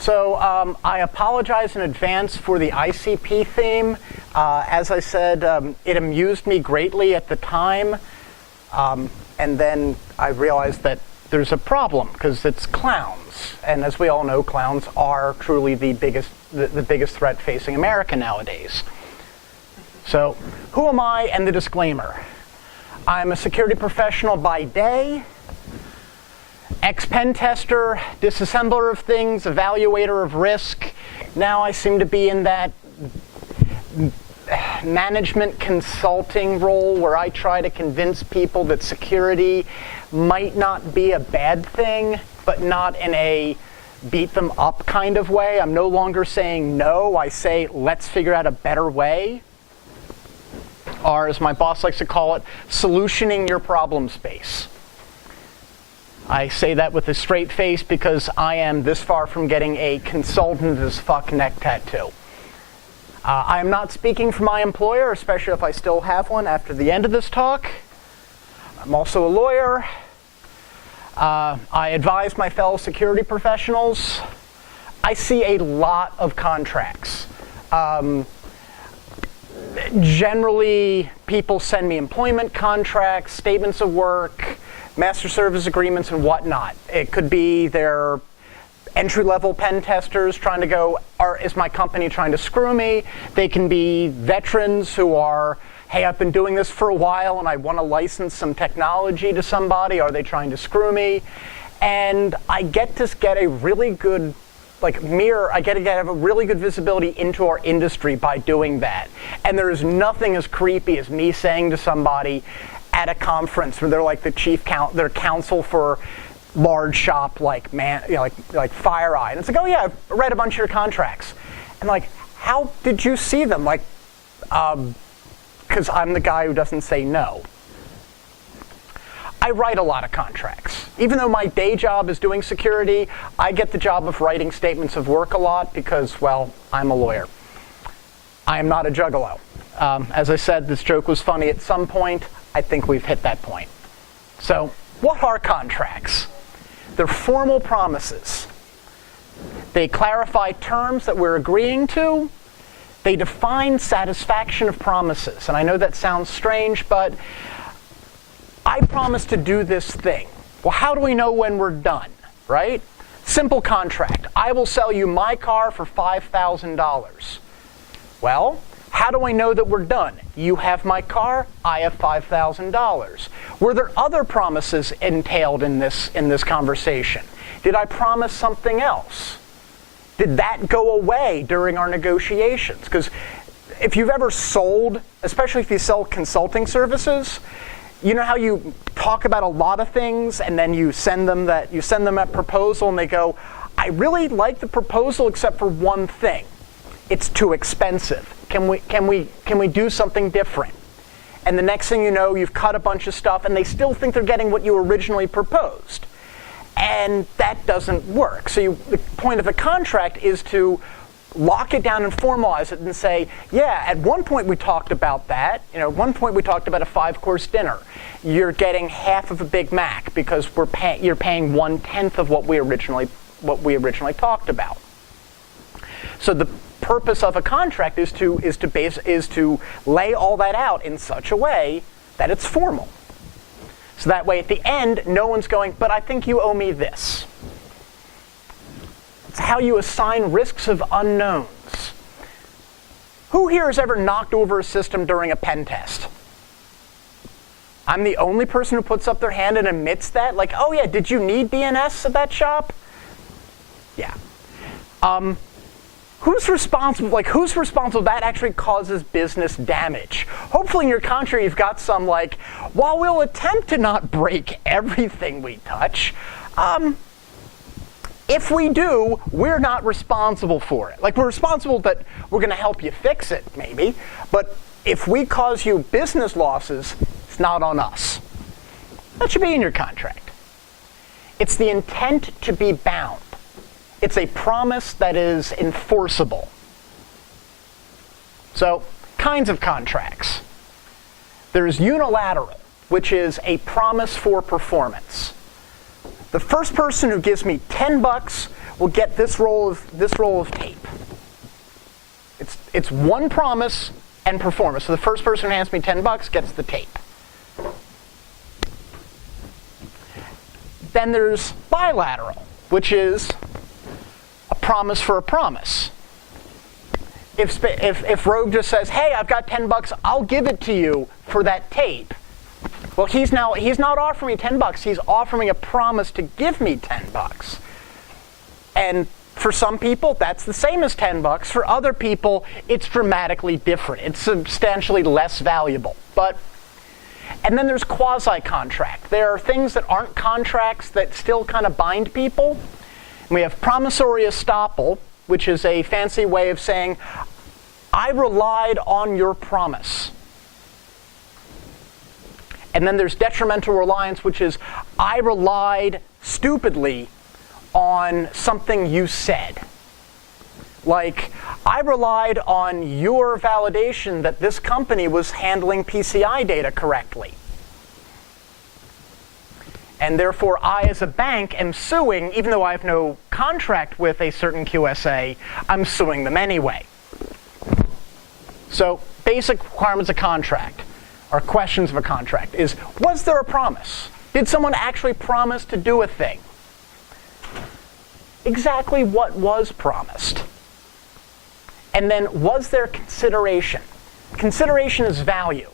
So I apologize in advance for the ICP theme. As I said, it amused me greatly at the time, and then I realized that there's a problem because it's clowns, and as we all know, clowns are truly the biggest threat facing America nowadays. So, who am I and the disclaimer? I'm a security professional by day, ex-pen tester, disassembler of things, evaluator of risk. Now I seem to be in that management consulting role where I try to convince people that security might not be a bad thing, but not in a beat them up kind of way. I'm no longer saying no, I say let's figure out a better way. Or as my boss likes to call it, solutioning your problem space. I say that with a straight face because I am this far from getting a consultant as fuck neck tattoo. I am not speaking for my employer, especially if I still have one after the end of this talk. I'm also a lawyer. I advise my fellow security professionals. I see a lot of contracts. Generally, people send me employment contracts, statements of work, master service agreements, and whatnot. It could be their entry-level pen testers trying to go, is my company trying to screw me? They can be veterans who are, hey, I've been doing this for a while and I want to license some technology to somebody. Are they trying to screw me? And I get to get a really good I get to have a really good visibility into our industry by doing that. And there is nothing as creepy as me saying to somebody at a conference where they're like their counsel for large shop like FireEye. And it's like, oh yeah, I've read a bunch of your contracts. And like, how did you see them? Like, because I'm the guy who doesn't say no. I write a lot of contracts. Even though my day job is doing security, I get the job of writing statements of work a lot because, well, I'm a lawyer. I am not a juggalo. As I said, this joke was funny at some point. I think we've hit that point. So, what are contracts? They're formal promises. They clarify terms that we're agreeing to. They define satisfaction of promises. And I know that sounds strange, but I promise to do this thing. Well, how do we know when we're done, right? Simple contract. I will sell you my car for $5,000. Well, how do I know that we're done? You have my car, I have $5,000. Were there other promises entailed in this conversation? Did I promise something else? Did that go away during our negotiations? Because if you've ever sold, especially if you sell consulting services, you know how you talk about a lot of things and then you send them that proposal and they go, I really like the proposal except for one thing. It's too expensive. Can we do something different? And the next thing you know, you've cut a bunch of stuff and they still think they're getting what you originally proposed. And that doesn't work. So the point of the contract is to lock it down and formalize it and say, yeah, at one point we talked about that. At one point we talked about a 5-course dinner. You're getting half of a Big Mac because you're paying 1/10 of what we originally talked about. So the purpose of a contract is to lay all that out in such a way that it's formal. So that way at the end, no one's going, but I think you owe me this. It's how you assign risks of unknowns. Who here has ever knocked over a system during a pen test? I'm the only person who puts up their hand and admits that. Like, oh yeah, did you need DNS at that shop? Yeah. Who's responsible? Who's responsible? That actually causes business damage. Hopefully in your contract you've got some while we'll attempt to not break everything we touch, if we do, we're not responsible for it. We're responsible that we're going to help you fix it, maybe. But if we cause you business losses, it's not on us. That should be in your contract. It's the intent to be bound. It's a promise that is enforceable. So, kinds of contracts. There's unilateral, which is a promise for performance. The first person who gives me $10 will get this roll of tape. It's one promise and performance. So the first person who hands me $10 gets the tape. Then there's bilateral, which is a promise for a promise. If Rogue just says, hey, I've got $10, I'll give it to you for that tape. Well, he's not offering me $10, he's offering a promise to give me $10. And for some people, that's the same as $10. For other people, it's dramatically different. It's substantially less valuable. And then there's quasi-contract. There are things that aren't contracts that still kind of bind people. And we have promissory estoppel, which is a fancy way of saying, I relied on your promise. And then there's detrimental reliance, which is, I relied stupidly on something you said. Like, I relied on your validation that this company was handling PCI data correctly. And therefore, I, as a bank, am suing, even though I have no contract with a certain QSA, I'm suing them anyway. So, basic requirements of contract, or questions of a contract, is, was there a promise? Did someone actually promise to do a thing? Exactly what was promised? And then, was there consideration? Consideration is value.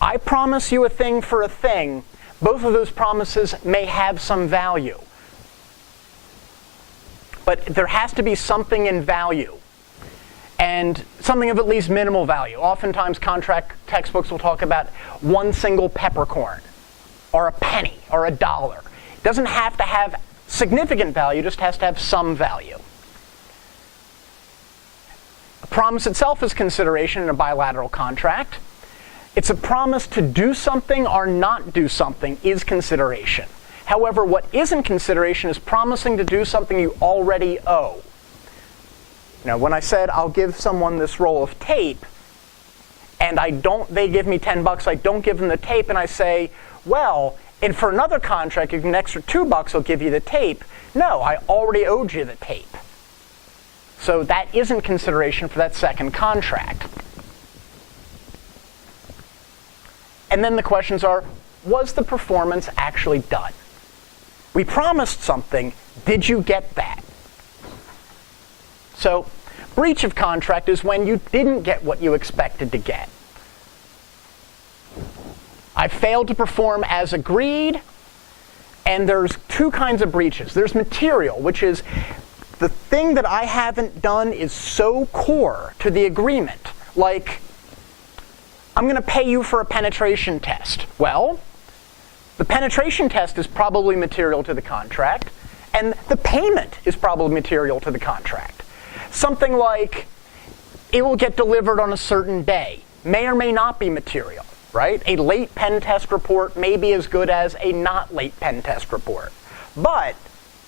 I promise you a thing for a thing. Both of those promises may have some value. But there has to be something in value. And something of at least minimal value. Oftentimes, contract textbooks will talk about one single peppercorn, or a penny, or $1. It doesn't have to have significant value, it just has to have some value. A promise itself is consideration in a bilateral contract. It's a promise to do something or not do something is consideration. However, what isn't consideration is promising to do something you already owe. Now, when I said I'll give someone this roll of tape, and they give me $10, I don't give them the tape, and I say, well, and for another contract, you give an extra $2, I'll give you the tape. No, I already owed you the tape. So that isn't consideration for that second contract. And then the questions are, was the performance actually done? We promised something, did you get that? So, breach of contract is when you didn't get what you expected to get. I failed to perform as agreed, and there's two kinds of breaches. There's material, which is the thing that I haven't done is so core to the agreement. Like, I'm going to pay you for a penetration test. Well, the penetration test is probably material to the contract, and the payment is probably material to the contract. Something like, it will get delivered on a certain day, may or may not be material, right? A late pen test report may be as good as a not late pen test report. But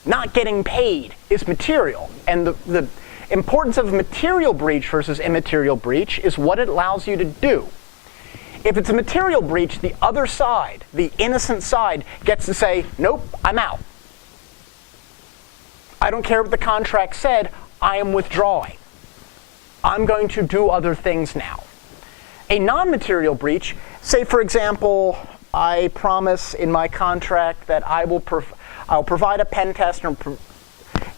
not getting paid is material. And the importance of material breach versus immaterial breach is what it allows you to do. If it's a material breach, the other side, the innocent side, gets to say, nope, I'm out. I don't care what the contract said, I am withdrawing. I'm going to do other things now. A non-material breach, say for example, I promise in my contract that I'll provide a pen test and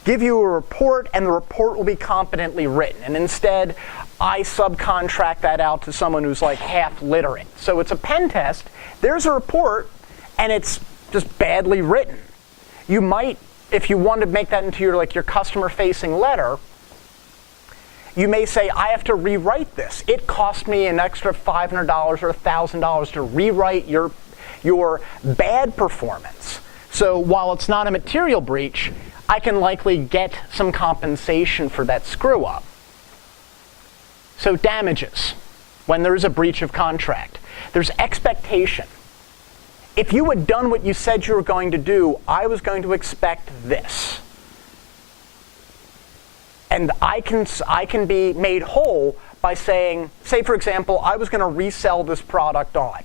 give you a report, and the report will be competently written. And instead, I subcontract that out to someone who's like half literate. So it's a pen test, there's a report, and it's just badly written. You might, if you want to make that into your customer-facing letter, you may say, I have to rewrite this. It cost me an extra $500 or $1,000 to rewrite your bad performance. So while it's not a material breach, I can likely get some compensation for that screw-up. So damages, when there is a breach of contract. There's expectation. If you had done what you said you were going to do, I was going to expect this. And I can be made whole by saying, say for example, I was going to resell this product on.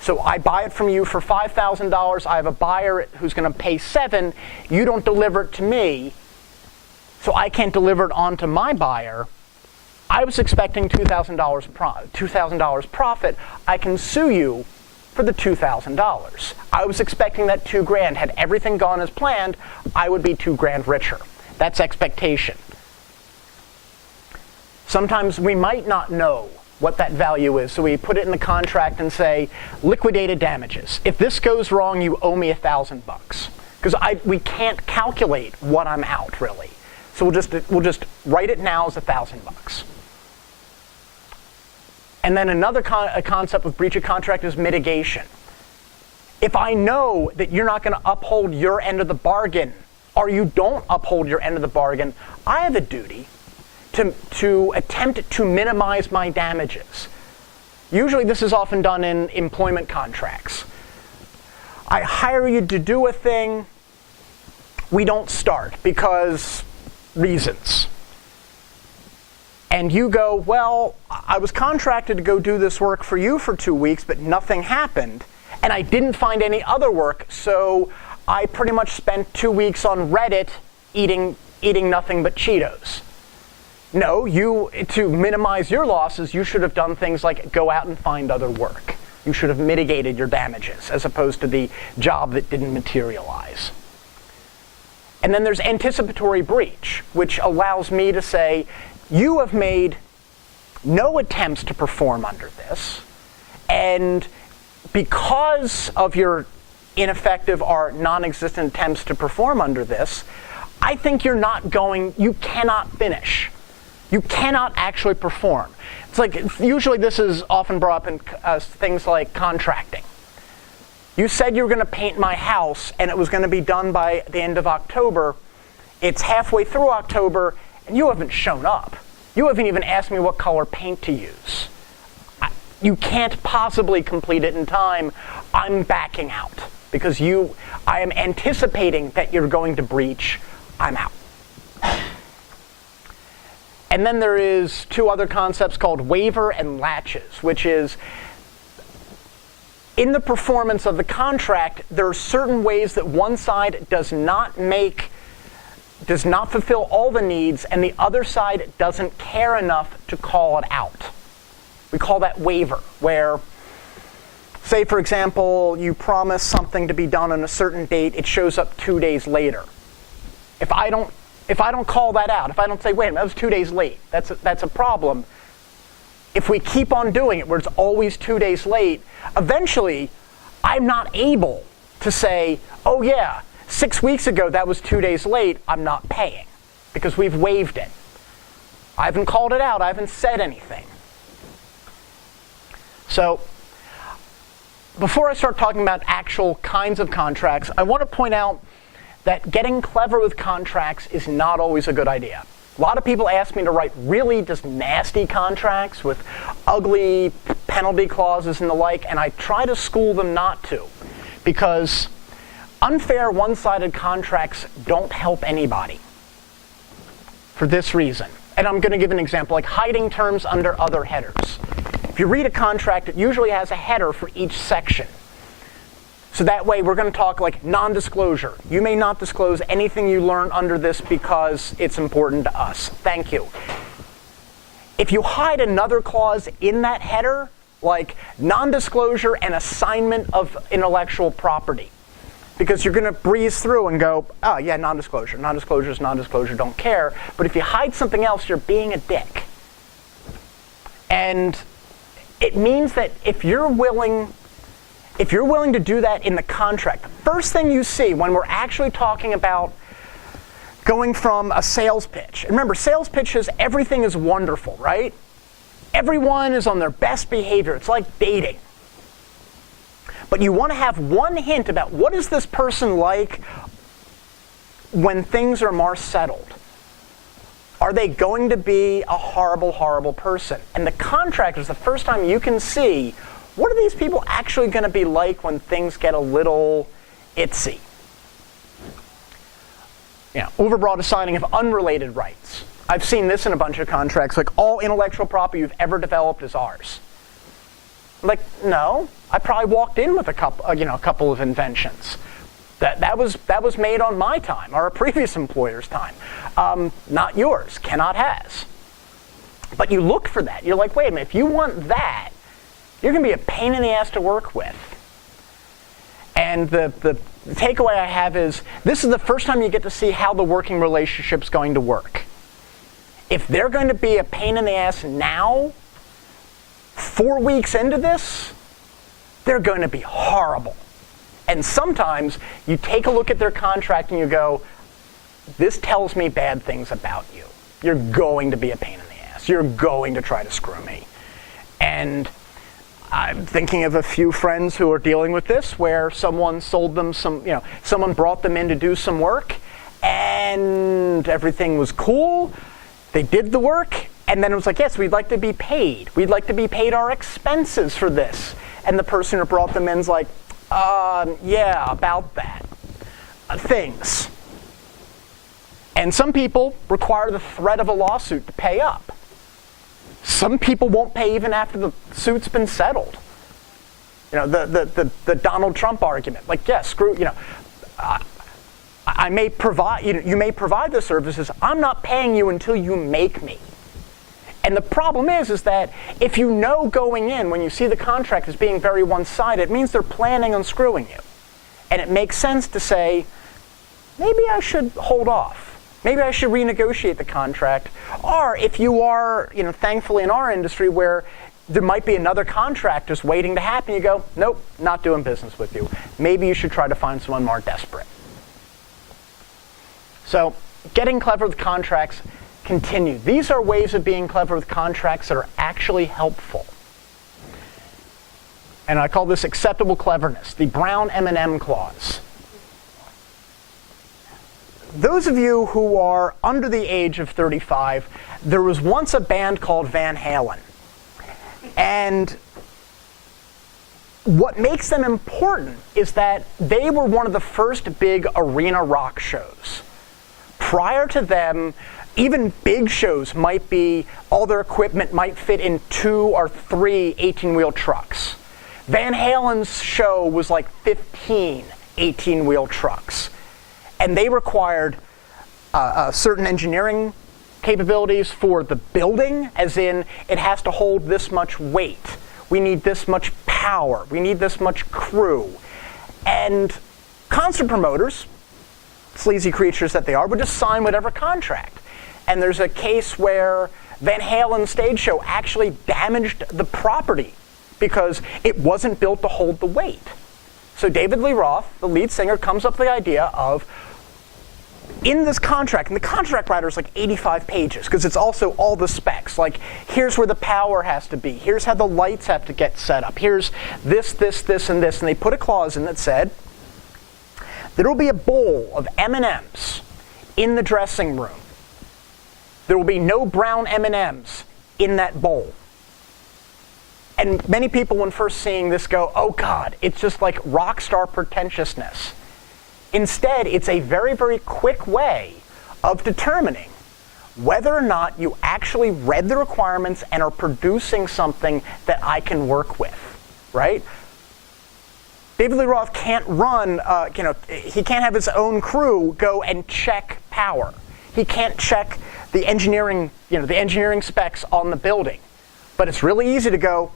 So I buy it from you for $5,000. I have a buyer who's going to pay $7,000. You don't deliver it to me, so I can't deliver it on to my buyer. I was expecting $2,000 profit. I can sue you for the $2,000. I was expecting that $2,000. Had everything gone as planned, I would be $2,000 richer. That's expectation. Sometimes we might not know what that value is, so we put it in the contract and say, liquidated damages. If this goes wrong, you owe me $1,000, because we can't calculate what I'm out really. So we'll just write it now as $1,000. And then another concept with breach of contract is mitigation. If I know that you're not going to uphold your end of the bargain, or you don't uphold your end of the bargain, I have a duty to attempt to minimize my damages. Usually this is often done in employment contracts. I hire you to do a thing, we don't start because reasons. And you go, well, I was contracted to go do this work for you for 2 weeks, but nothing happened, and I didn't find any other work, so I pretty much spent 2 weeks on Reddit eating nothing but Cheetos. No, to minimize your losses, you should have done things like go out and find other work. You should have mitigated your damages as opposed to the job that didn't materialize. And then there's anticipatory breach, which allows me to say, you have made no attempts to perform under this, and because of your ineffective or non-existent attempts to perform under this, I think you cannot finish. You cannot actually perform. It's like, usually this is often brought up in things like contracting. You said you were going to paint my house and it was going to be done by the end of October. It's halfway through October and you haven't shown up. You haven't even asked me what color paint to use. You can't possibly complete it in time. I'm backing out because I am anticipating that you're going to breach. I'm out. And then there is two other concepts called waiver and latches, which is in the performance of the contract, there are certain ways that one side does not fulfill all the needs, and the other side doesn't care enough to call it out. We call that waiver, where, say for example, you promise something to be done on a certain date, it shows up 2 days later. If I don't call that out, if I don't say, wait a minute, that was 2 days late, that's a problem. If we keep on doing it where it's always 2 days late, eventually I'm not able to say, oh yeah, 6 weeks ago that was 2 days late, I'm not paying, because we've waived it. I haven't called it out, I haven't said anything. So, before I start talking about actual kinds of contracts, I want to point out that getting clever with contracts is not always a good idea. A lot of people ask me to write really just nasty contracts with ugly penalty clauses and the like, and I try to school them not to, because unfair one-sided contracts don't help anybody for this reason. And I'm going to give an example, like hiding terms under other headers. If you read a contract, it usually has a header for each section. So that way we're going to talk like non-disclosure. You may not disclose anything you learn under this because it's important to us. Thank you. If you hide another clause in that header, like non-disclosure and assignment of intellectual property, because you're going to breeze through and go, oh yeah, non-disclosure. Non-disclosure is non-disclosure, don't care. But if you hide something else, you're being a dick. And it means that if you're willing to do that in the contract, the first thing you see when we're actually talking about going from a sales pitch, and remember, sales pitches, everything is wonderful, right? Everyone is on their best behavior. It's like dating. But you want to have one hint about what is this person like when things are more settled. Are they going to be a horrible, horrible person? And the contract is the first time you can see what are these people actually going to be like when things get a little itsy. Overbroad assigning of unrelated rights. I've seen this in a bunch of contracts, like all intellectual property you've ever developed is ours. I'm like, no, I probably walked in with a couple of inventions. That was made on my time, or a previous employer's time. Not yours, cannot has. But you look for that. You're like, wait a minute, if you want that, you're going to be a pain in the ass to work with. And the takeaway I have is, this is the first time you get to see how the working relationship's going to work. If they're going to be a pain in the ass now, 4 weeks into this, they're going to be horrible. And sometimes you take a look at their contract and you go, this tells me bad things about you. You're going to be a pain in the ass. You're going to try to screw me. And I'm thinking of a few friends who are dealing with this, where someone sold them someone brought them in to do some work, and everything was cool. They did the work, and then it was like, yes, we'd like to be paid. We'd like to be paid our expenses for this. And the person who brought them in is like, yeah, about that. Things. And some people require the threat of a lawsuit to pay up. Some people won't pay even after the suit's been settled. The Donald Trump argument. Like, yeah, screw, I may provide, you may provide the services. I'm not paying you until you make me. And the problem is that if you know going in, when you see the contract as being very one-sided, it means they're planning on screwing you. And it makes sense to say, maybe I should hold off. Maybe I should renegotiate the contract. Or if you are, thankfully in our industry where there might be another contract just waiting to happen, you go, nope, not doing business with you. Maybe you should try to find someone more desperate. So getting clever with contracts, continue. These are ways of being clever with contracts that are actually helpful. And I call this acceptable cleverness, the Brown M&M clause. Those of you who are under the age of 35, there was once a band called Van Halen. And what makes them important is that they were one of the first big arena rock shows. Prior to them, even big shows might be, all their equipment might fit in 2 or 3 18-wheel trucks. Van Halen's show was like 15 18-wheel trucks. And they required certain engineering capabilities for the building, as in it has to hold this much weight. We need this much power. We need this much crew. And concert promoters, sleazy creatures that they are, would just sign whatever contract. And there's a case where Van Halen's stage show actually damaged the property because it wasn't built to hold the weight. So David Lee Roth, the lead singer, comes up with the idea of, in this contract, and the contract writer is like 85 pages, because it's also all the specs. Like, here's where the power has to be. Here's how the lights have to get set up. Here's this, this, this, and this. And they put a clause in that said, there will be a bowl of M&Ms in the dressing room. There will be no brown M&Ms in that bowl. And many people, when first seeing this, go, oh God, it's just like rock star pretentiousness. Instead, it's a very, very quick way of determining whether or not you actually read the requirements and are producing something that I can work with, right? David Lee Roth can't run, he can't have his own crew go and check power. He can't check the engineering, the engineering specs on the building. But it's really easy to go,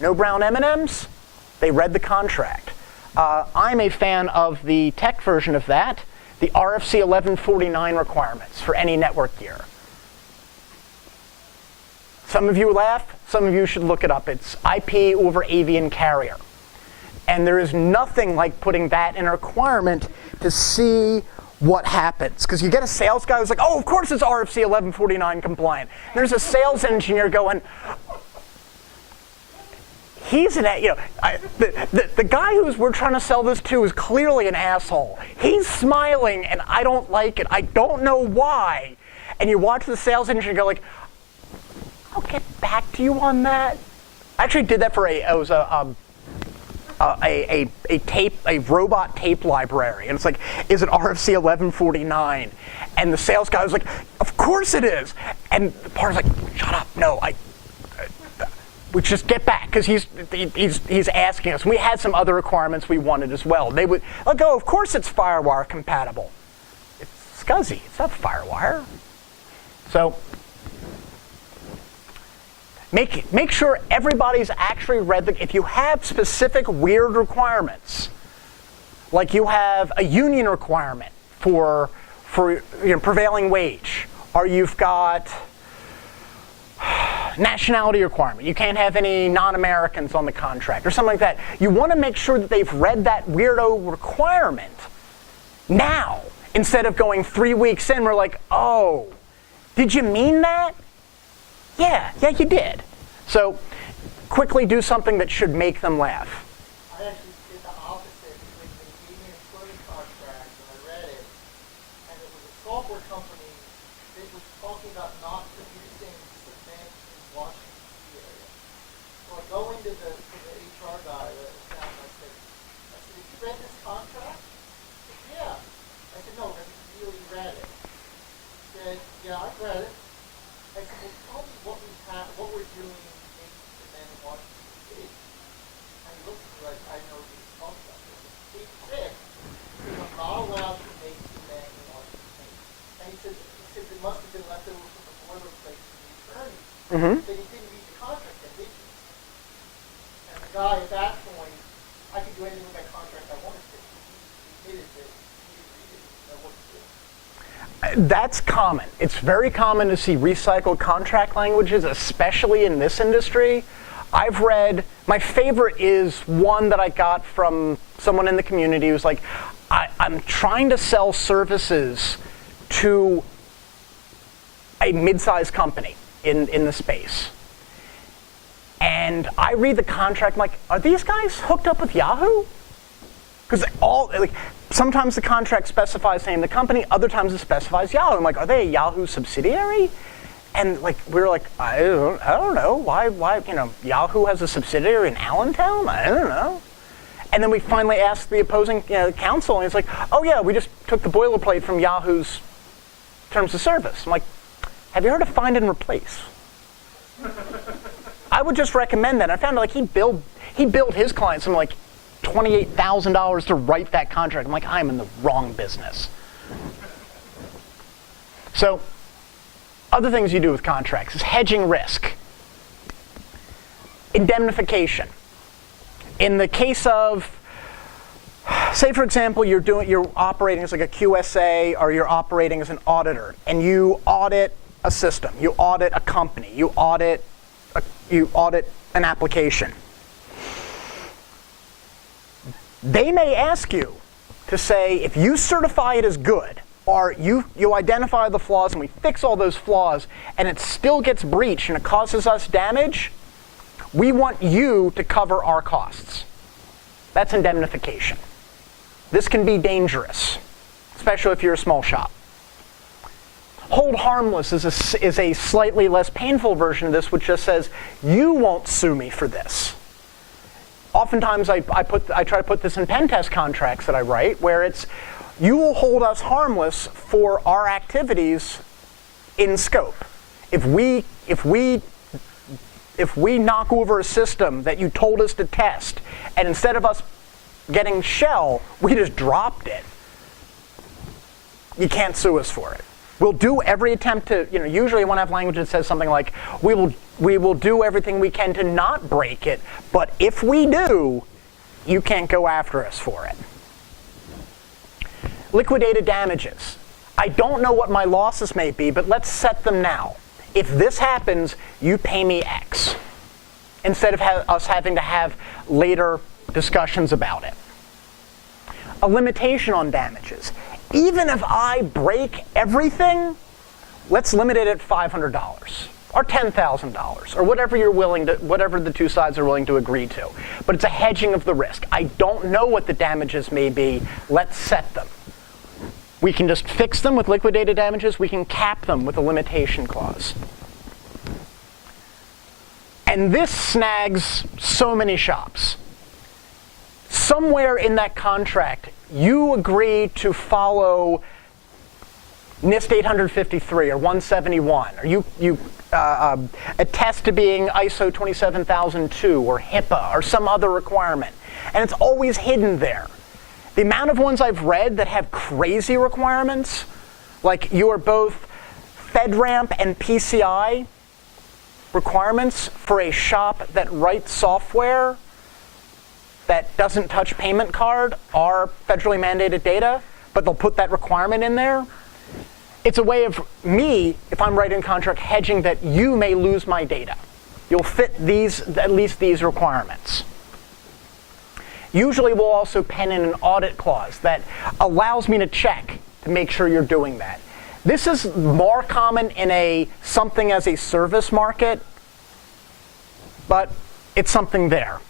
no brown M&Ms? They read the contract. I'm a fan of the tech version of that, the RFC 1149 requirements for any network gear. Some of you laugh, some of you should look it up. It's IP over avian carrier. And there is nothing like putting that in a requirement to see what happens. Because you get a sales guy who's like, oh, of course it's RFC 1149 compliant. And there's a sales engineer going, he's an, the guy we're trying to sell this to is clearly an asshole. He's smiling and I don't like it. I don't know why. And you watch the sales engineer go like, I'll get back to you on that. I actually did that for a robot tape library. And it's like, is it RFC 1149? And the sales guy was like, of course it is. And the partner's like, shut up, no, we just get back, because he's asking us. We had some other requirements we wanted as well. They would, like, oh, of course it's FireWire compatible. It's SCSI, it's not FireWire. So make sure everybody's actually read if you have specific weird requirements, like you have a union requirement for prevailing wage, or you've got nationality requirement. You can't have any non-Americans on the contract or something like that. You want to make sure that they've read that weirdo requirement now, instead of going 3 weeks in, we're like, oh, did you mean that? Yeah, you did. So quickly do something that should make them laugh. I actually did the opposite. They gave me an employment contract and I read it, and it was a software company that was talking about not producing cement in Washington, D.C. area. So I go into the HR guy and I said, have you read this contract? He said, yeah. I said, no, have you really read it? He said, yeah, I've read it. I said, well, tell me what we're doing in cement in Washington, D.C. And he looked at me like, I know what you're talking about. He said, I'm not allowed to make cement in Washington State. And he said it must have been left over from the boilerplate from the attorney. Mm-hmm. That he didn't read the contract, then did you? And the guy at that point, I could do anything with that contract I wanted to. He admitted that he didn't read it, he didn't know what to do. That's common. It's very common to see recycled contract languages, especially in this industry. I've read, my favorite is one that I got from someone in the community who's like, I'm trying to sell services to a mid-sized company in the space. And I read the contract, I'm like, are these guys hooked up with Yahoo? Because sometimes the contract specifies the name of the company, other times it specifies Yahoo. I'm like, are they a Yahoo subsidiary? And we were like, I don't know. Why, Yahoo has a subsidiary in Allentown? I don't know. And then we finally asked the opposing counsel, and it's like, oh yeah, we just took the boilerplate from Yahoo's terms of service. I'm like, have you heard of find and replace? I would just recommend that. I found he billed his client something like $28,000 to write that contract. I'm like, I'm in the wrong business. So, other things you do with contracts is hedging risk. Indemnification. In the case of, say for example, you're operating as like a QSA, or you're operating as an auditor, and you audit a system, you audit a company, you audit an application. They may ask you to say, if you certify it as good, or you identify the flaws and we fix all those flaws, and it still gets breached and it causes us damage, we want you to cover our costs. That's indemnification. This can be dangerous, especially if you're a small shop. Hold harmless is a slightly less painful version of this, which just says, you won't sue me for this. Oftentimes I try to put this in pen test contracts that I write, where it's, you will hold us harmless for our activities in scope. If we knock over a system that you told us to test, and instead of us getting shell, we just dropped it, you can't sue us for it. We'll do every attempt to, usually you want to have language that says something like, we will do everything we can to not break it, but if we do, you can't go after us for it. Liquidated damages. I don't know what my losses may be, but let's set them now. If this happens, you pay me X, instead of us having to have later discussions about it. A limitation on damages. Even if I break everything, let's limit it at $500 or $10,000 or whatever the two sides are willing to agree to. But it's a hedging of the risk. I don't know what the damages may be. Let's set them. We can just fix them with liquidated damages. We can cap them with a limitation clause. And this snags so many shops. Somewhere in that contract, you agree to follow NIST 853 or 171, or you attest to being ISO 27002 or HIPAA or some other requirement, and it's always hidden there. The amount of ones I've read that have crazy requirements, like you are both FedRAMP and PCI requirements for a shop that writes software that doesn't touch payment card, are federally mandated data, but they'll put that requirement in there. It's a way of me, if I'm writing contract, hedging that you may lose my data. You'll fit these, at least these requirements. Usually we'll also pen in an audit clause that allows me to check to make sure you're doing that. This is more common in a something as a service market, but it's something there.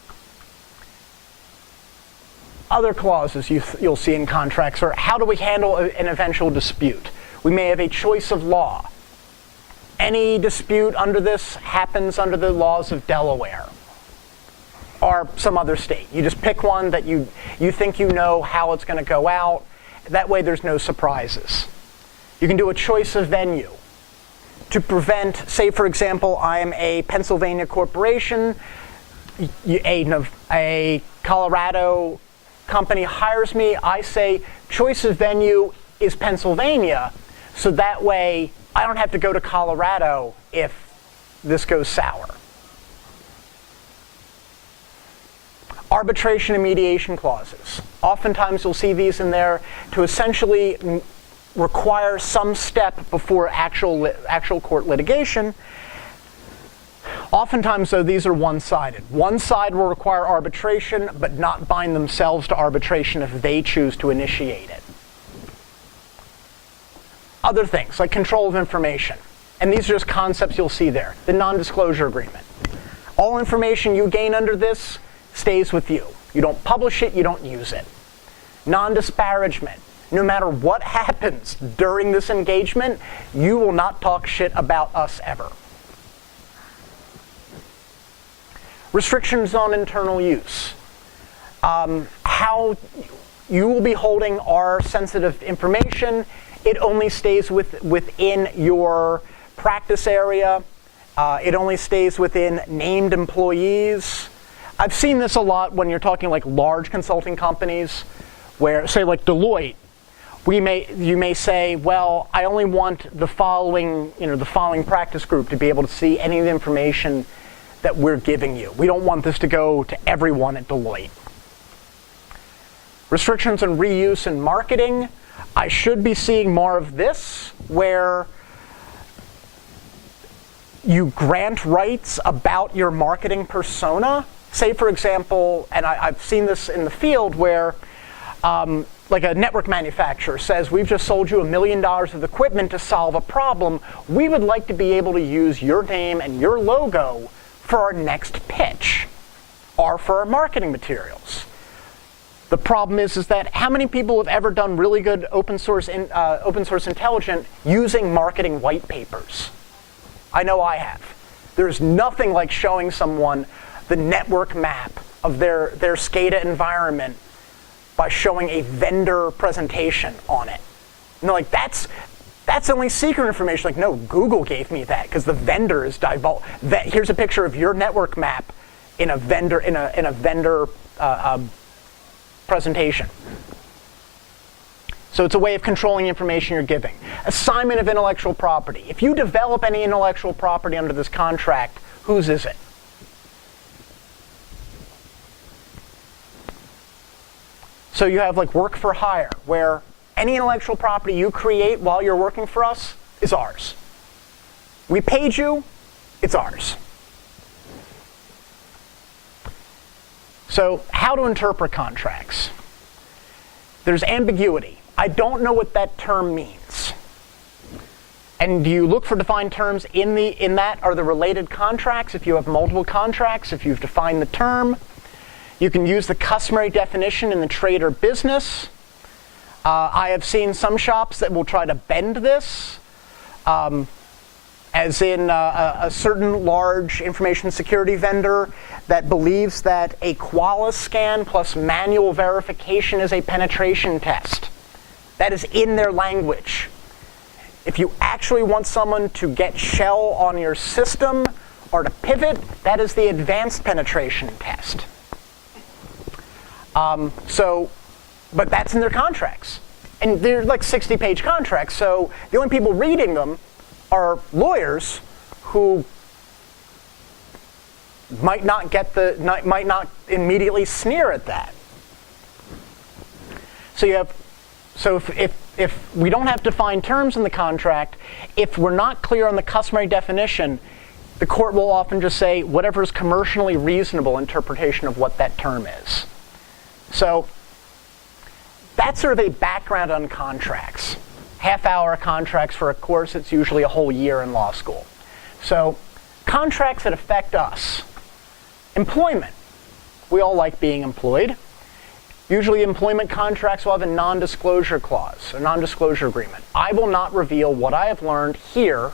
Other clauses you'll see in contracts are how do we handle an eventual dispute? We may have a choice of law. Any dispute under this happens under the laws of Delaware or some other state. You just pick one that you think you know how it's going to go out. That way there's no surprises. You can do a choice of venue to prevent, say for example, I am a Pennsylvania corporation, a Colorado company hires me, I say choice of venue is Pennsylvania, so that way I don't have to go to Colorado if this goes sour. Arbitration and mediation clauses. Oftentimes you'll see these in there to essentially require some step before actual court litigation. Oftentimes, though, these are one-sided. One side will require arbitration, but not bind themselves to arbitration if they choose to initiate it. Other things, like control of information. And these are just concepts you'll see there. The non-disclosure agreement. All information you gain under this stays with you. You don't publish it, you don't use it. Non-disparagement. No matter what happens during this engagement, you will not talk shit about us ever. Restrictions on internal use. How you will be holding our sensitive information. It only stays within your practice area. It only stays within named employees. I've seen this a lot when you're talking like large consulting companies where, say like Deloitte, you may say, well, I only want the following practice group to be able to see any of the information that we're giving you. We don't want this to go to everyone at Deloitte. Restrictions on reuse and marketing. I should be seeing more of this, where you grant rights about your marketing persona. Say, for example, and I've seen this in the field where like a network manufacturer says, we've just sold you $1 million of equipment to solve a problem. We would like to be able to use your name and your logo for our next pitch or for our marketing materials. The problem is that how many people have ever done really good open source intelligence using marketing white papers? I know I have. There's nothing like showing someone the network map of their SCADA environment by showing a vendor presentation on it. And they're like, that's only secret information. Like, no, Google gave me that because the vendor is divulged. Here's a picture of your network map in a vendor presentation. So it's a way of controlling information you're giving. Assignment of intellectual property. If you develop any intellectual property under this contract, whose is it? So you have like work for hire, where any intellectual property you create while you're working for us is ours. We paid you, it's ours. So how to interpret contracts. There's ambiguity. I don't know what that term means. And do you look for defined terms in that are the related contracts? If you have multiple contracts, if you've defined the term, you can use the customary definition in the trade or business. I have seen some shops that will try to bend this, as in a certain large information security vendor that believes that a Qualys scan plus manual verification is a penetration test. That is in their language. If you actually want someone to get shell on your system or to pivot, that is the advanced penetration test. But that's in their contracts. And they're like 60-page contracts, so the only people reading them are lawyers who might not immediately sneer at that. So if we don't have defined terms in the contract, if we're not clear on the customary definition, the court will often just say whatever is commercially reasonable interpretation of what that term is. So that's sort of a background on contracts. Half-hour contracts for a course, it's usually a whole year in law school. So contracts that affect us. Employment. We all like being employed. Usually employment contracts will have a non-disclosure clause, a non-disclosure agreement. I will not reveal what I have learned here,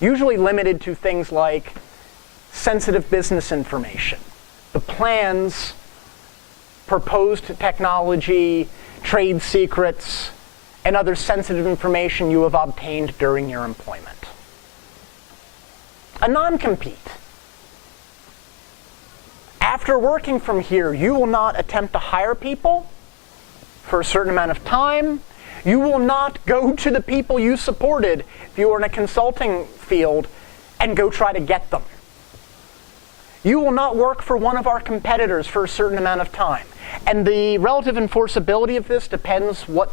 usually limited to things like sensitive business information, the plans, proposed technology, trade secrets, and other sensitive information you have obtained during your employment. A non-compete. After working from here, you will not attempt to hire people for a certain amount of time. You will not go to the people you supported if you were in a consulting field and go try to get them. You will not work for one of our competitors for a certain amount of time. And the relative enforceability of this depends what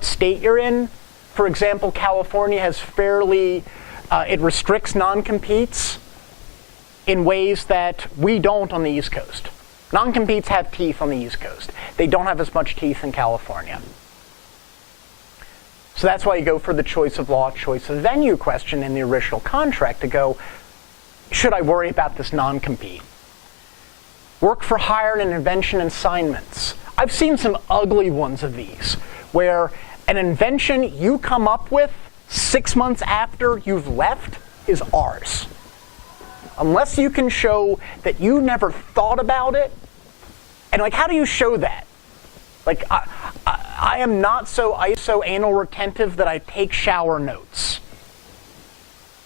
state you're in. For example, California has it restricts non-competes in ways that we don't on the East Coast. Non-competes have teeth on the East Coast. They don't have as much teeth in California. So that's why you go for the choice of law, choice of venue question in the original contract to go, should I worry about this non-compete? Work for hire and invention assignments. I've seen some ugly ones of these, where an invention you come up with 6 months after you've left is ours. Unless you can show that you never thought about it. And like, how do you show that? Like, I am not so ISO anal retentive that I take shower notes.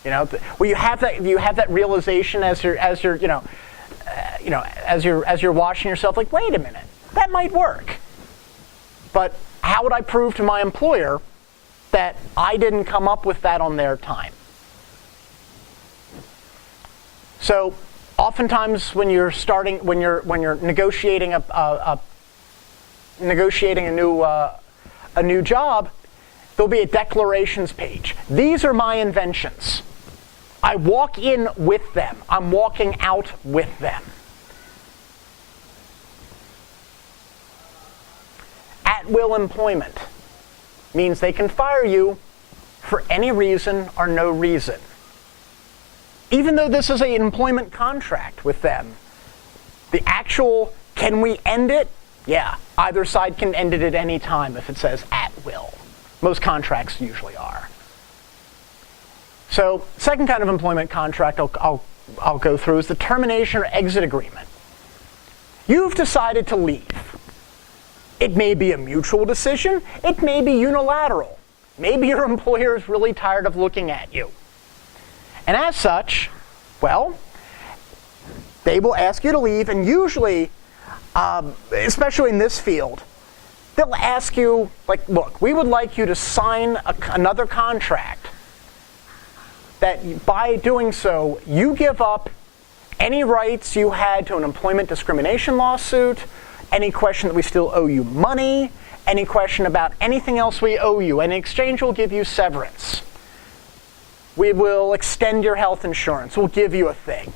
You know, well, you have that realization as you're washing yourself, like, wait a minute, that might work. But how would I prove to my employer that I didn't come up with that on their time? So oftentimes when you're negotiating a new job, there'll be a declarations page. These are my inventions. I walk in with them. I'm walking out with them. At-will employment means they can fire you for any reason or no reason. Even though this is an employment contract with them, the actual, can we end it? Yeah, either side can end it at any time if it says at will. Most contracts usually are. So, second kind of employment contract I'll go through is the termination or exit agreement. You've decided to leave. It may be a mutual decision. It may be unilateral. Maybe your employer is really tired of looking at you. And as such, well, they will ask you to leave, and usually, especially in this field, they'll ask you, like, look, we would like you to sign another contract that by doing so, you give up any rights you had to an employment discrimination lawsuit, any question that we still owe you money, any question about anything else we owe you, and in exchange we'll give you severance. We will extend your health insurance. We'll give you a thing.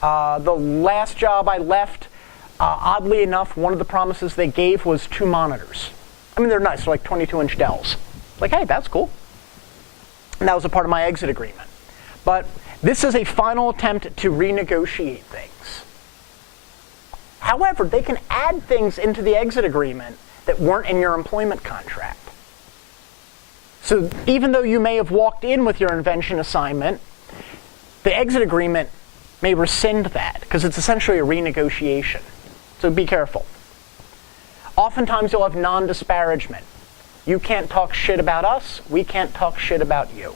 The last job I left, oddly enough, one of the promises they gave was 2 monitors. I mean, they're nice. They're like 22-inch Dells. Like, hey, that's cool. And that was a part of my exit agreement. But this is a final attempt to renegotiate things. However, they can add things into the exit agreement that weren't in your employment contract. So even though you may have walked in with your invention assignment, the exit agreement may rescind that because it's essentially a renegotiation. So be careful. Oftentimes you'll have non-disparagement. You can't talk shit about us. We can't talk shit about you.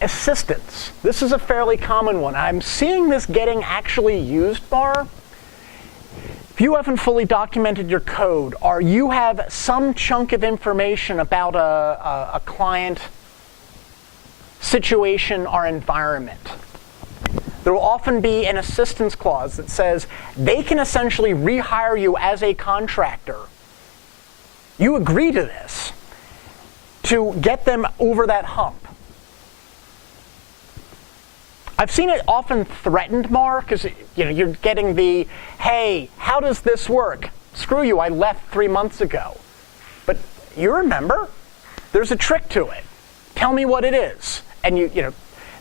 Assistance. This is a fairly common one. I'm seeing this getting actually used more. If you haven't fully documented your code, or you have some chunk of information about a client situation or environment, there will often be an assistance clause that says they can essentially rehire you as a contractor. You agree to this to get them over that hump. I've seen it often threatened more because you're getting the, hey, how does this work? Screw you, I left 3 months ago. But you remember, there's a trick to it. Tell me what it is. And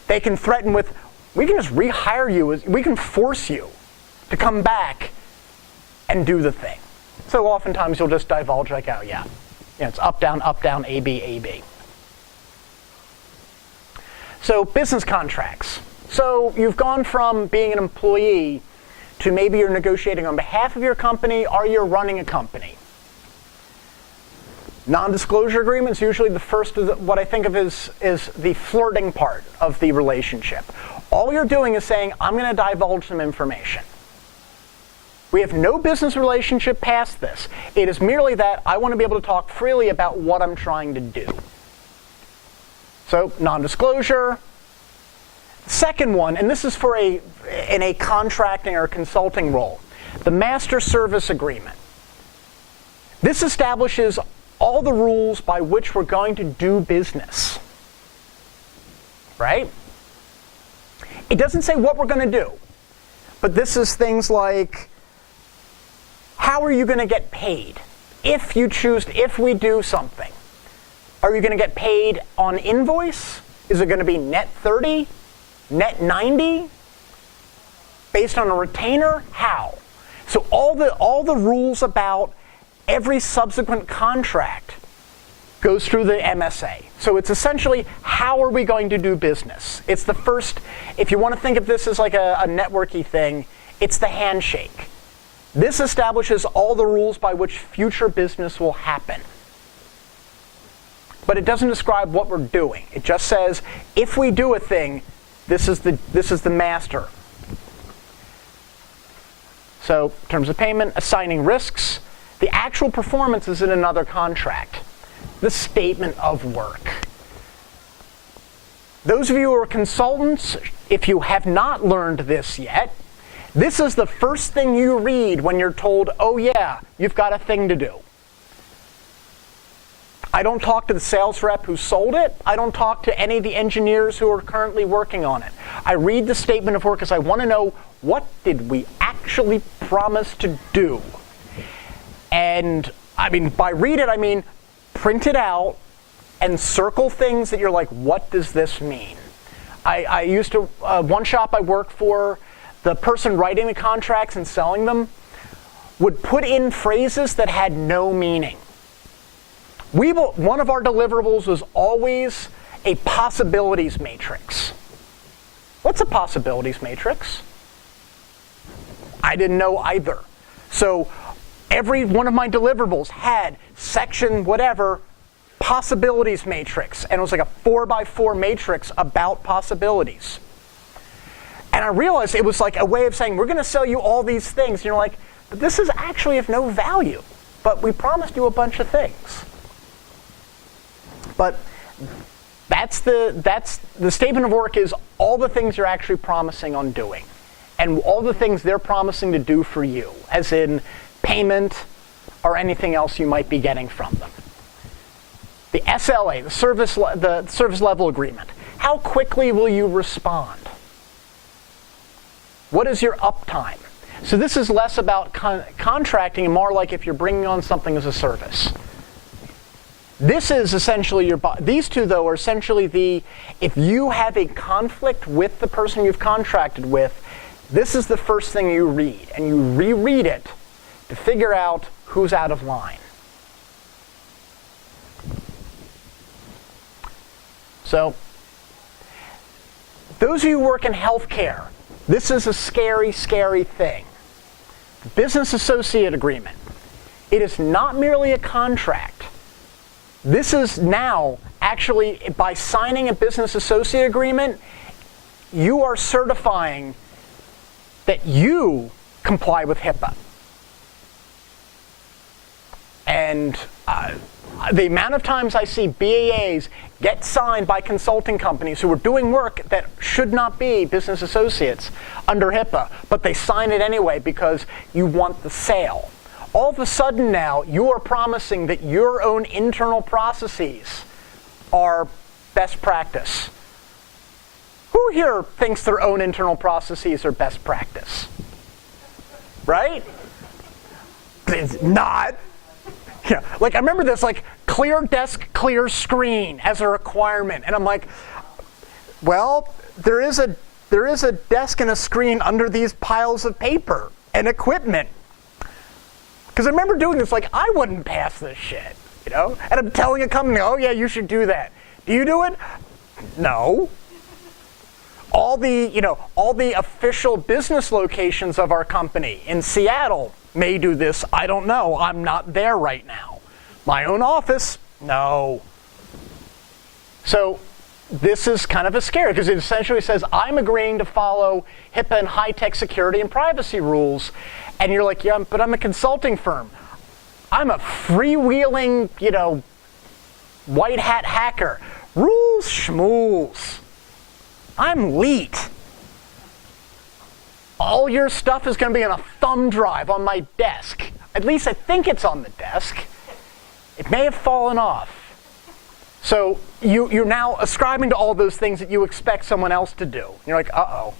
they can threaten with, we can just rehire you, we can force you to come back and do the thing. So oftentimes you'll just divulge like, oh yeah, it's up, down, A, B, A, B. So business contracts. So you've gone from being an employee to maybe you're negotiating on behalf of your company or you're running a company. Non-disclosure agreements, usually the first of what I think of is the flirting part of the relationship. All you're doing is saying, I'm going to divulge some information. We have no business relationship past this. It is merely that I want to be able to talk freely about what I'm trying to do. So non-disclosure. Second one, and this is for in a contracting or consulting role, the master service agreement. This establishes all the rules by which we're going to do business, right? It doesn't say what we're going to do, but this is things like, how are you going to get paid? If we do something, are you going to get paid on invoice? Is it going to be net 30? Net 90? Based on a retainer? How? So all the rules about every subsequent contract goes through the MSA. So it's essentially, how are we going to do business? It's the first, if you want to think of this as like a networky thing, it's the handshake. This establishes all the rules by which future business will happen. But it doesn't describe what we're doing. It just says, if we do a thing, this is the master. So in terms of payment, assigning risks, the actual performance is in another contract. The statement of work. Those of you who are consultants, if you have not learned this yet, this is the first thing you read when you're told, oh yeah, you've got a thing to do. I don't talk to the sales rep who sold it. I don't talk to any of the engineers who are currently working on it. I read the statement of work because I want to know, what did we actually promise to do? And I mean, by read it, I mean print it out and circle things that you're like, what does this mean? I used to, one shop I worked for, the person writing the contracts and selling them would put in phrases that had no meaning. One of our deliverables was always a possibilities matrix. What's a possibilities matrix? I didn't know either. So every one of my deliverables had section whatever, possibilities matrix. And it was like a 4x4 matrix about possibilities. And I realized it was like a way of saying, we're going to sell you all these things. And you're like, but this is actually of no value. But we promised you a bunch of things. But that's the statement of work is all the things you're actually promising on doing. And all the things they're promising to do for you, as in payment or anything else you might be getting from them. The SLA, the service level agreement. How quickly will you respond? What is your uptime? So this is less about contracting and more like if you're bringing on something as a service. This is essentially these two, though, are essentially if you have a conflict with the person you've contracted with, this is the first thing you read. And you reread it to figure out who's out of line. So, those of you who work in healthcare, this is a scary, scary thing. Business associate agreement. It is not merely a contract. This is now actually, by signing a business associate agreement, you are certifying that you comply with HIPAA. And the amount of times I see BAAs get signed by consulting companies who are doing work that should not be business associates under HIPAA, but they sign it anyway because you want the sale. All of a sudden now, you are promising that your own internal processes are best practice. Who here thinks their own internal processes are best practice? Right? It's not. Yeah, like I remember this, like clear desk, clear screen as a requirement, and I'm like, well, there is a desk and a screen under these piles of paper and equipment. Because I remember doing this, like I wouldn't pass this shit, you know. And I'm telling a company, oh yeah, you should do that. Do you do it? No. All the official business locations of our company in Seattle may do this. I don't know. I'm not there right now. My own office, no. So this is kind of a scare because it essentially says I'm agreeing to follow HIPAA and high-tech security and privacy rules, and you're like, yeah, but I'm a consulting firm. I'm a freewheeling, white hat hacker. Rules schmools. I'm elite. All your stuff is going to be on a thumb drive on my desk. At least I think it's on the desk. It may have fallen off. So you're now ascribing to all those things that you expect someone else to do. You're like, uh-oh.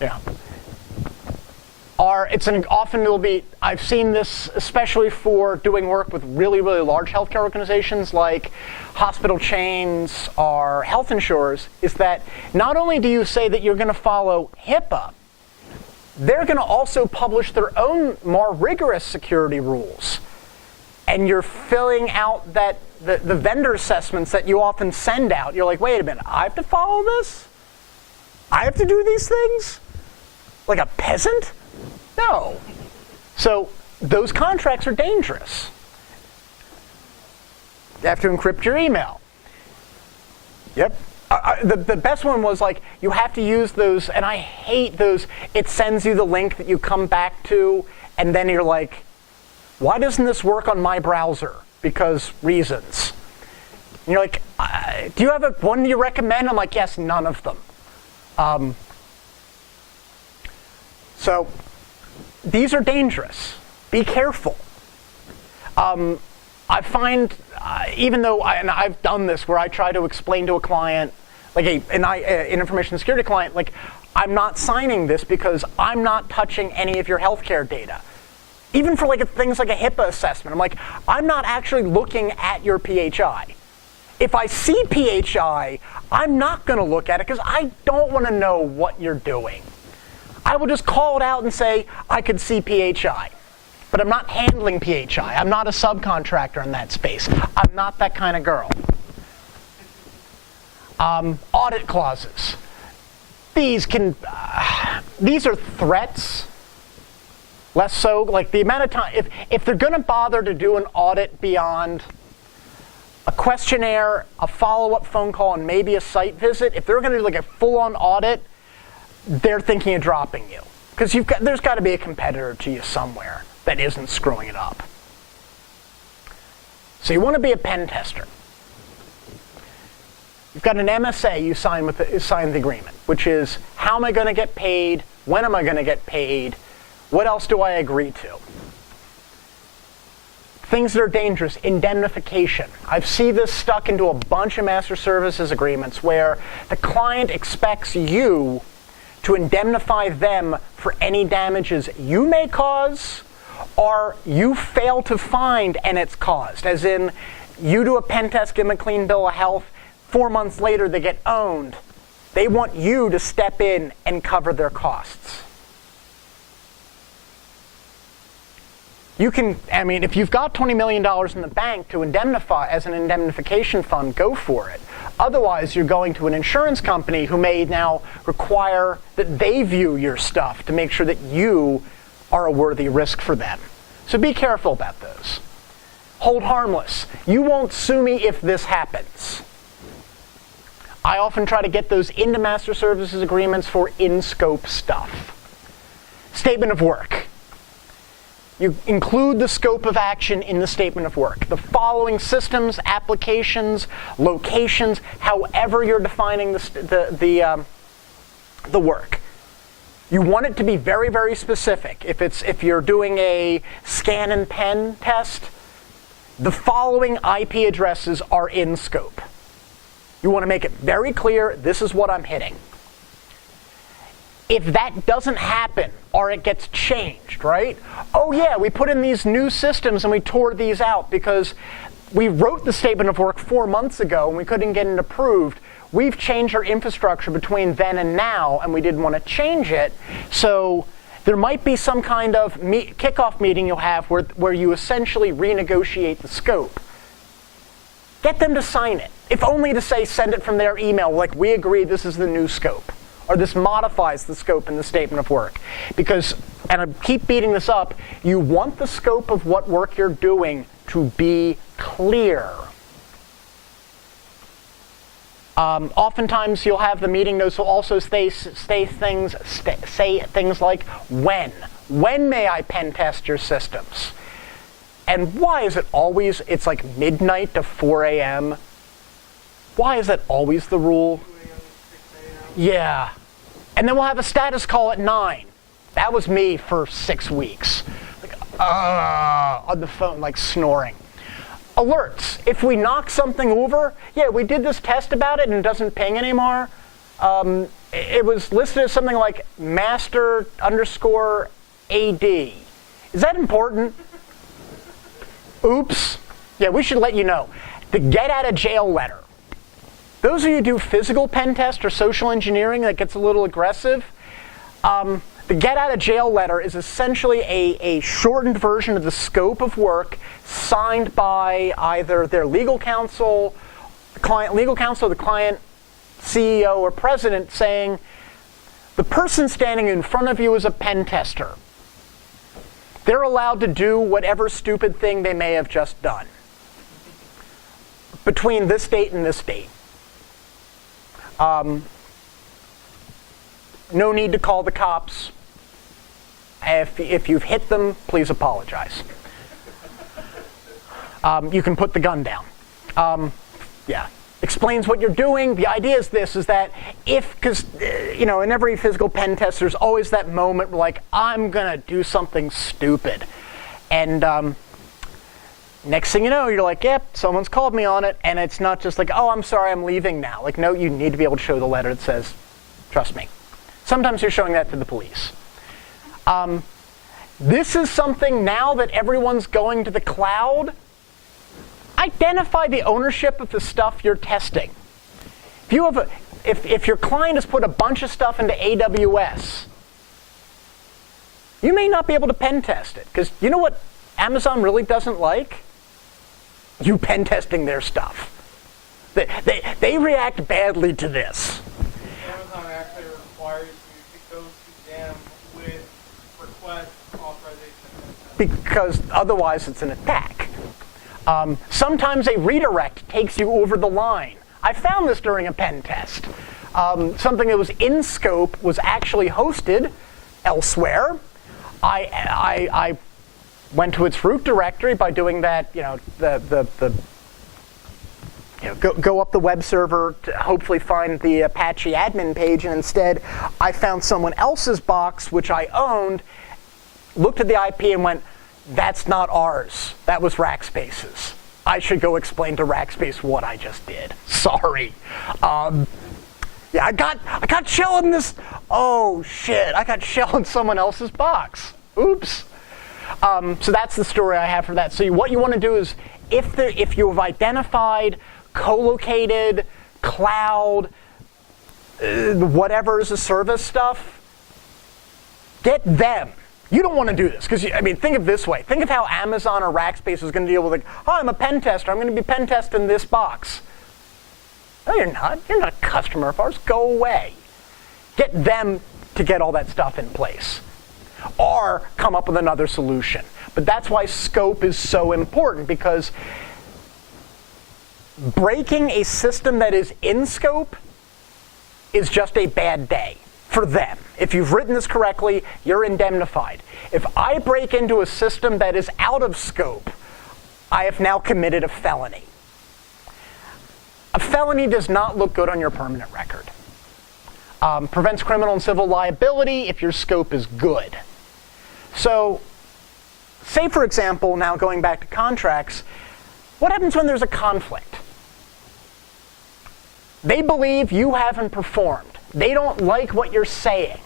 Yeah. I've seen this especially for doing work with really, really large healthcare organizations like hospital chains or health insurers, is that not only do you say that you're going to follow HIPAA, they're going to also publish their own more rigorous security rules. And you're filling out that the vendor assessments that you often send out. You're like, wait a minute, I have to follow this? I have to do these things? Like a peasant? No. So those contracts are dangerous. You have to encrypt your email. Yep. The best one was like, you have to use those, and I hate those, it sends you the link that you come back to, and then you're like, why doesn't this work on my browser? Because reasons. And you're like, do you have one you recommend? I'm like, yes, none of them. So these are dangerous. Be careful. I find, even though I've done this where I try to explain to a client, like an information security client, like I'm not signing this because I'm not touching any of your healthcare data. Even for things like a HIPAA assessment, I'm like, I'm not actually looking at your PHI. If I see PHI, I'm not going to look at it because I don't want to know what you're doing. I will just call it out and say, I could see PHI. But I'm not handling PHI. I'm not a subcontractor in that space. I'm not that kind of girl. Audit clauses. These are threats. Less so, like the amount of time, if they're going to bother to do an audit beyond a questionnaire, a follow-up phone call, and maybe a site visit, if they're going to do like a full-on audit, they're thinking of dropping you. Because there's got to be a competitor to you somewhere that isn't screwing it up. So you want to be a pen tester. You've got an MSA you sign the agreement, which is how am I going to get paid, when am I going to get paid, what else do I agree to? Things that are dangerous, indemnification. I've seen this stuck into a bunch of master services agreements where the client expects you to indemnify them for any damages you may cause or you fail to find and it's caused. As in, you do a pen test, give them a clean bill of health, 4 months later they get owned. They want you to step in and cover their costs. If you've got $20 million in the bank to indemnify as an indemnification fund, go for it. Otherwise, you're going to an insurance company who may now require that they view your stuff to make sure that you are a worthy risk for them. So be careful about those. Hold harmless. You won't sue me if this happens. I often try to get those into master services agreements for in-scope stuff. Statement of work. You include the scope of action in the statement of work. The following systems, applications, locations, however you're defining the work. You want it to be very, very specific. If you're doing a scan and pen test, the following IP addresses are in scope. You want to make it very clear, this is what I'm hitting. If that doesn't happen, or it gets changed, right? Oh yeah, we put in these new systems and we tore these out because we wrote the statement of work 4 months ago and we couldn't get it approved. We've changed our infrastructure between then and now and we didn't want to change it. So there might be some kind of kickoff meeting you'll have where you essentially renegotiate the scope. Get them to sign it, if only to say send it from their email, like we agree this is the new scope. Or this modifies the scope in the statement of work. Because, and I keep beating this up, you want the scope of what work you're doing to be clear. Oftentimes you'll have the meeting notes will also say things like when. When may I pen test your systems? And why is it always, it's like midnight to 4 a.m.? Why is that always the rule? Yeah. And then we'll have a status call at 9. That was me for 6 weeks. Like, on the phone, like snoring. Alerts. If we knock something over, yeah, we did this test about it and it doesn't ping anymore. It was listed as something like master _ AD. Is that important? Oops. Yeah, we should let you know. The get out of jail letter. Those of you who do physical pen test or social engineering that gets a little aggressive, the get out of jail letter is essentially a shortened version of the scope of work signed by either their legal counsel, the client CEO or president saying, the person standing in front of you is a pen tester. They're allowed to do whatever stupid thing they may have just done between this date and this date. No need to call the cops. If you've hit them, please apologize. You can put the gun down. Yeah. Explains what you're doing. The idea is this, is that because in every physical pen test, there's always that moment where like, I'm going to do something stupid. And next thing you know, you're like, yep, someone's called me on it. And it's not just like, oh, I'm sorry, I'm leaving now. Like, no, you need to be able to show the letter that says, trust me. Sometimes you're showing that to the police. This is something now that everyone's going to the cloud. Identify the ownership of the stuff you're testing. If your client has put a bunch of stuff into AWS, you may not be able to pen test it. Because you know what Amazon really doesn't like? You pen testing their stuff. They react badly to this. Amazon actually requires you to go to them with request authorization. Because otherwise it's an attack. Sometimes a redirect takes you over the line. I found this during a pen test. Something that was in scope was actually hosted elsewhere. I went to its root directory by doing that, go up the web server to hopefully find the Apache admin page, and instead I found someone else's box, which I owned, looked at the IP and went, that's not ours. That was Rackspace's. I should go explain to Rackspace what I just did. Sorry. Yeah, I got shell in this. Oh shit! I got shell in someone else's box. Oops. So that's the story I have for that. So what you want to do is, if you've identified co-located, cloud, whatever is a service stuff, get them. You don't want to do this, because, think of it this way. Think of how Amazon or Rackspace is going to deal with, like, oh, I'm a pen tester. I'm going to be pen testing this box. No, you're not. You're not a customer of ours. Go away. Get them to get all that stuff in place. Or come up with another solution. But that's why scope is so important, because breaking a system that is in scope is just a bad day for them. If you've written this correctly, you're indemnified. If I break into a system that is out of scope, I have now committed a felony. A felony does not look good on your permanent record. Prevents criminal and civil liability if your scope is good. So, say for example, now going back to contracts, what happens when there's a conflict? They believe you haven't performed. They don't like what you're saying.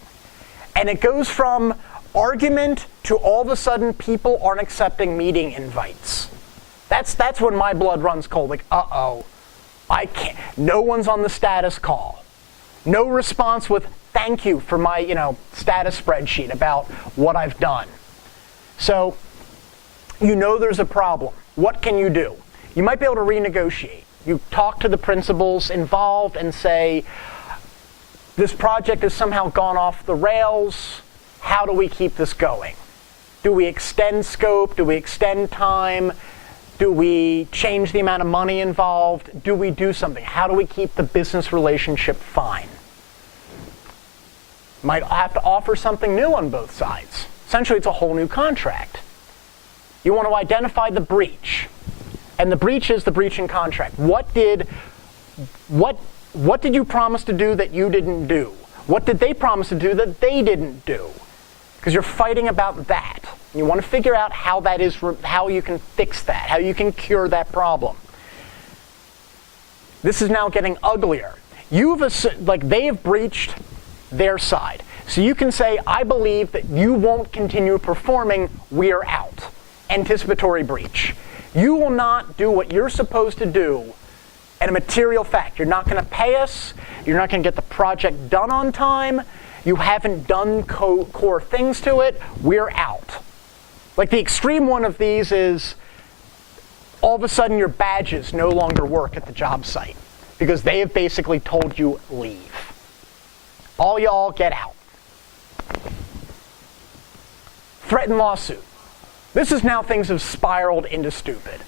And it goes from argument to all of a sudden people aren't accepting meeting invites. That's when my blood runs cold. Like, uh-oh, I can't. No one's on the status call. No response with thank you for my, status spreadsheet about what I've done. So, you know there's a problem. What can you do? You might be able to renegotiate. You talk to the principals involved and say, this project has somehow gone off the rails. How do we keep this going? Do we extend scope? Do we extend time? Do we change the amount of money involved? Do we do something? How do we keep the business relationship fine? Might have to offer something new on both sides. Essentially, it's a whole new contract. You want to identify the breach. And the breach is the breach in contract. What did you promise to do that you didn't do? What did they promise to do that they didn't do? Because you're fighting about that. You want to figure out how that is, how you can fix that, how you can cure that This is now getting uglier. They have breached their side. So you can say, I believe that you won't continue performing, we're out. Anticipatory breach. You will not do what you're supposed to do, and a material fact. You're not going to pay us. You're not going to get the project done on time. You haven't done core things to it. We're out. Like the extreme one of these is all of a sudden your badges no longer work at the job site because they have basically told you leave. All y'all get out. Threatened lawsuit. This is now things have spiraled into stupid.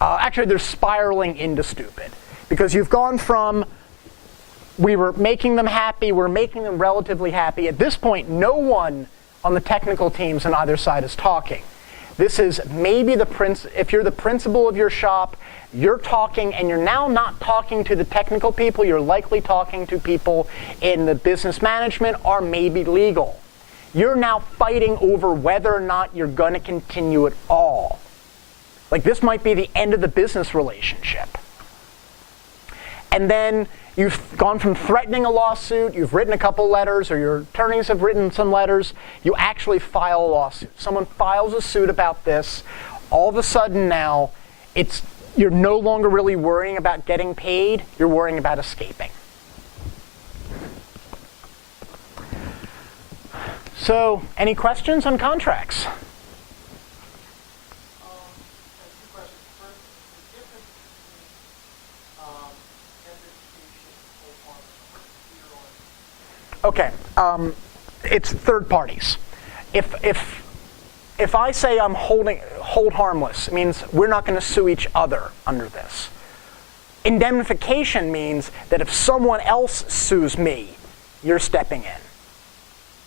Actually, they're spiraling into stupid because you've gone from we were making them happy, we're making them relatively happy. At this point, no one on the technical teams on either side is talking. This is maybe if you're the principal of your shop, you're talking and you're now not talking to the technical people, you're likely talking to people in the business management or maybe legal. You're now fighting over whether or not you're going to continue at all. Like this might be the end of the business relationship. And then you've gone from threatening a lawsuit, you've written a couple letters, or your attorneys have written some letters, you actually file a lawsuit. Someone files a suit about this. All of a sudden now, you're no longer really worrying about getting paid, you're worrying about escaping. So, any questions on contracts? Okay, it's third parties. If I say I'm hold harmless, it means we're not going to sue each other under this. Indemnification means that if someone else sues me, you're stepping in,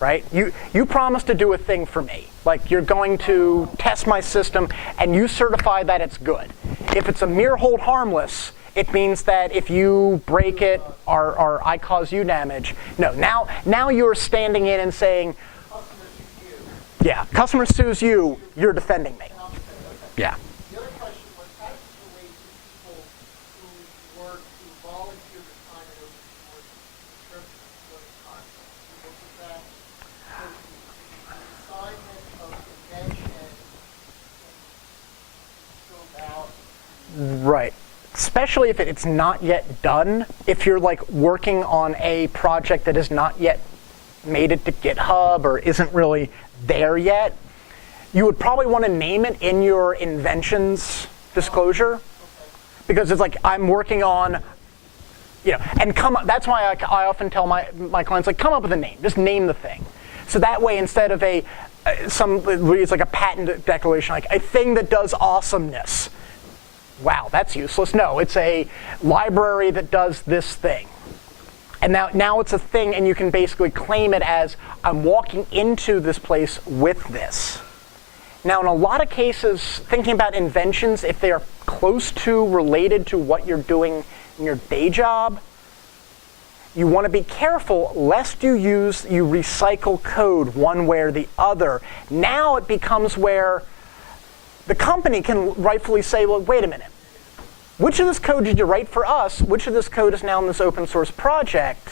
right? You promise to do a thing for me, like you're going to test my system and you certify that it's good. If it's a mere hold harmless, it means that if you break it or I cause you damage, no, now you're standing in and saying, customer sues you, you're defending me. Yeah. The other question was, how does it relate to people who work, who volunteer their time in open source in terms of employment contracts? You look at that, so the assignment of invention can go out. Right. Especially if it's not yet done. If you're like working on a project that has not yet made it to GitHub or isn't really there yet, you would probably want to name it in your inventions disclosure. Because it's like, I'm working on, and that's why I often tell my clients, like, come up with a name. Just name the thing. So that way, instead of it's like a patent declaration, like a thing that does awesomeness. Wow, that's useless. No, it's a library that does this thing. And now it's a thing, and you can basically claim it as, I'm walking into this place with this. Now, in a lot of cases, thinking about inventions, if they are close to, related to what you're doing in your day job, you want to be careful lest you recycle code one way or the other. Now it becomes where the company can rightfully say, well, wait a minute. Which of this code did you write for us? Which of this code is now in this open source project?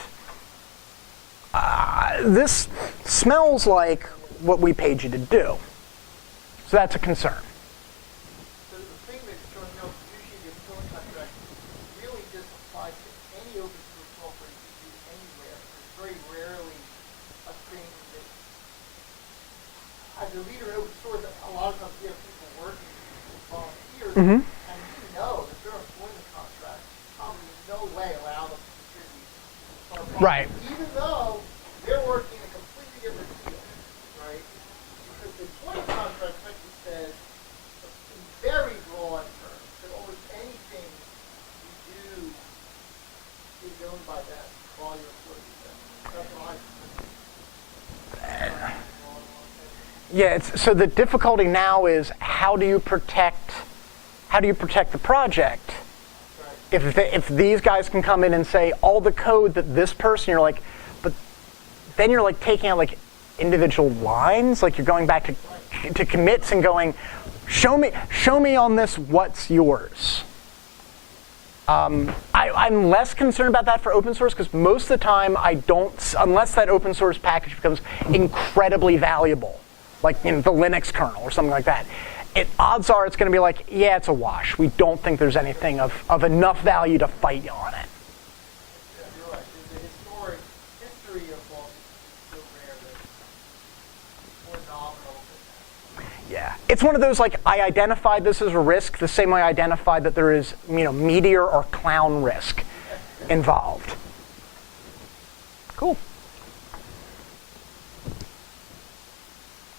This smells like what we paid you to do. So that's a concern. So the thing that's showing up, usually the employment contract really just applies to any open source software you can do anywhere. It's very rarely a thing that, as a leader in open source, a lot of times we have people working, volunteers, and you know that their employment contract probably in no way allow them to contribute to our project. Right. Even though they're working in a completely different field, right? Because the employment contract actually says, in very broad terms, that almost anything you do is owned by them while you're employed with them. That's what I think. Yeah, so the difficulty now is how do you protect the project? Right. If these guys can come in and say all the code that this person, you're like, but then you're like taking out like individual lines, like you're going back to commits and going, show me on this what's yours. I'm less concerned about that for open source because most of the time I don't, unless that open source package becomes incredibly valuable, like in the Linux kernel or something like that. Odds are it's going to be like, yeah, it's a wash. We don't think there's anything of enough value to fight on it. Yeah, you're right. The historic history of lawsuits is so rare that it's more nominal than that. Yeah, it's one of those like I identified this as a risk the same way I identified that there is meteor or clown risk involved. Cool.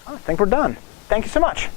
I think we're done. Thank you so much.